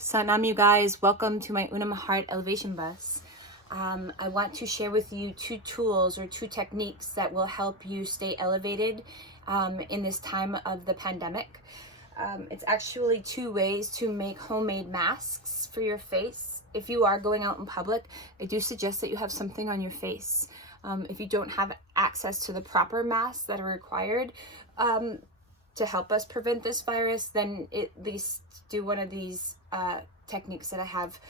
Sanam, you guys, welcome to my Una Heart elevation bus. I want to share with you two tools or two techniques that will help you stay elevated in this time of the pandemic. It's actually two ways to make homemade masks for your face. If you are going out in public, I do suggest that you have something on your face. If you don't have access to the proper masks that are required to help us prevent this virus, then at least do one of these techniques that I have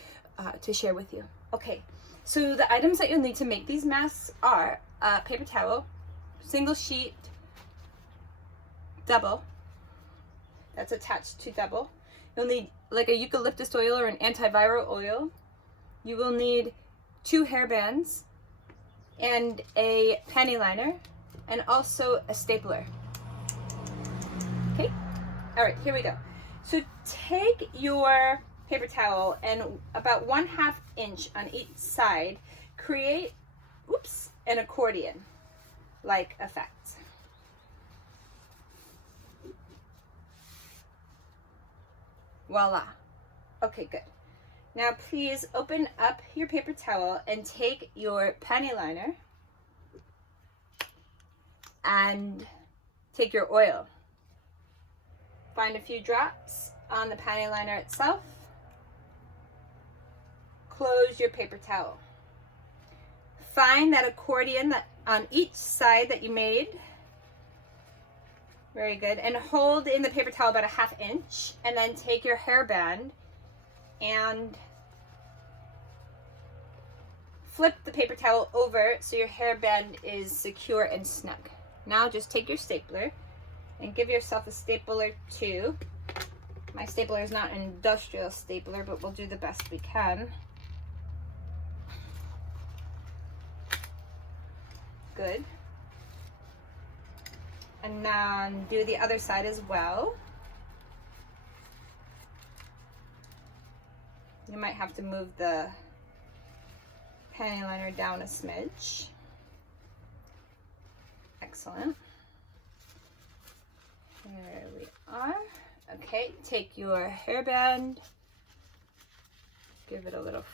to share with you. Okay, so the items that you'll need to make these masks are paper towel, single sheet, double, that's attached to double. You'll need like a eucalyptus oil or an antiviral oil. You will need 2 hair bands and a panty liner and also a stapler. Okay, all right, here we go. So take your paper towel and about 1/2 inch on each side, create, an accordion-like effect. Voila. Okay, good. Now please open up your paper towel and take your panty liner and take your oil. Find a few drops on the panty liner itself. Close your paper towel. Find that accordion that on each side that you made. Very good. And hold in the paper towel about 1/2 inch, and then take your hairband and flip the paper towel over so your hairband is secure and snug. Now just take your stapler and give yourself a stapler too. My stapler is not an industrial stapler, but we'll do the best we can. Good. And then do the other side as well. You might have to move the panty liner down a smidge. Excellent. There we are. Okay, take your hairband, give it a little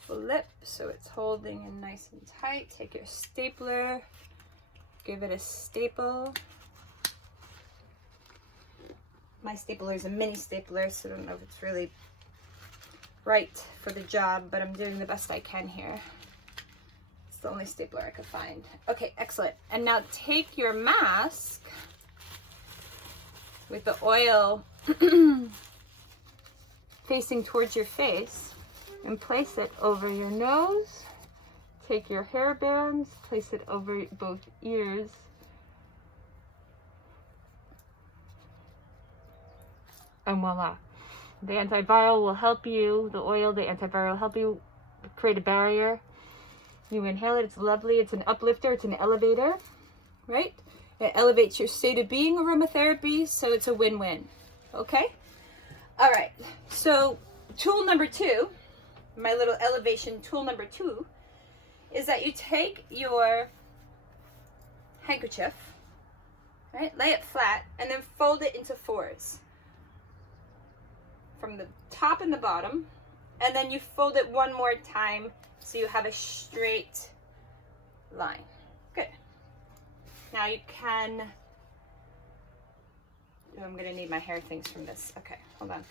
flip so it's holding in nice and tight. Take your stapler, give it a staple. My stapler is a mini stapler, so I don't know if it's really right for the job, but I'm doing the best I can here. It's the only stapler I could find. Okay, excellent. And now take your mask with the oil facing towards your face and place it over your nose. Take your hair bands, place it over both ears. And voila. The antiviral will help you, the antiviral will help you create a barrier. You inhale it, it's lovely, it's an uplifter, it's an elevator, right? It elevates your state of being, aromatherapy, so it's a win-win, okay? All right, so tool number 2, my little elevation tool number 2, is that you take your handkerchief, right? Lay it flat and then fold it into 4s. From the top and the bottom, and then you fold it one more time so you have a straight line. Good. Now you can, I'm gonna need my hair things from this. Okay, hold on.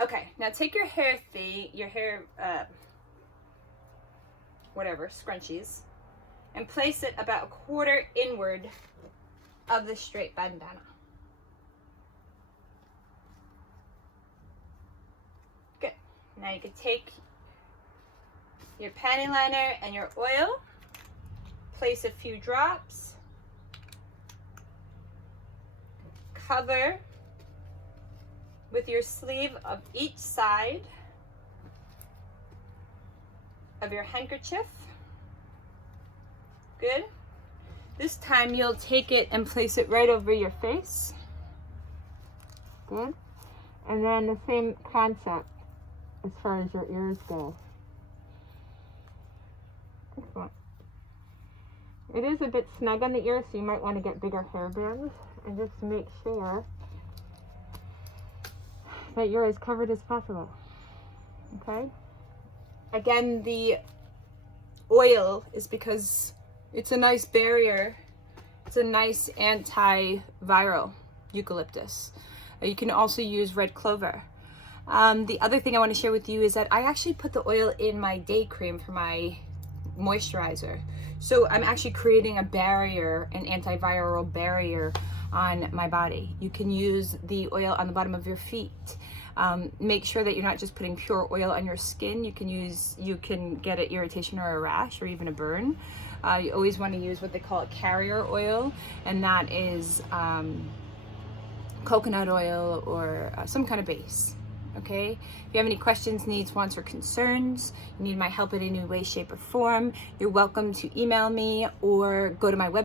Okay, now take your hair whatever, scrunchies, and place it about 1/4 inward of the straight bandana. Good. Now you can take your panty liner and your oil, place a few drops, cover with your sleeve of each side of your handkerchief. Good. This time you'll take it and place it right over your face. Good. And then the same concept as far as your ears go. Excellent. It is a bit snug on the ear, so you might want to get bigger hair bands and just make sure that you're as covered as possible. Okay? Again, the oil is because it's a nice barrier. It's a nice antiviral, eucalyptus. You can also use red clover. The other thing I want to share with you is that I actually put the oil in my day cream for my moisturizer. So I'm actually creating a barrier, an antiviral barrier on my body. You can use the oil on the bottom of your feet. Make sure that you're not just putting pure oil on your skin. You can get an irritation or a rash or even a burn. You always want to use what they call a carrier oil, and that is coconut oil or some kind of base. Okay, if you have any questions, needs, wants, or concerns, you need my help in any way, shape, or form, you're welcome to email me or go to my website.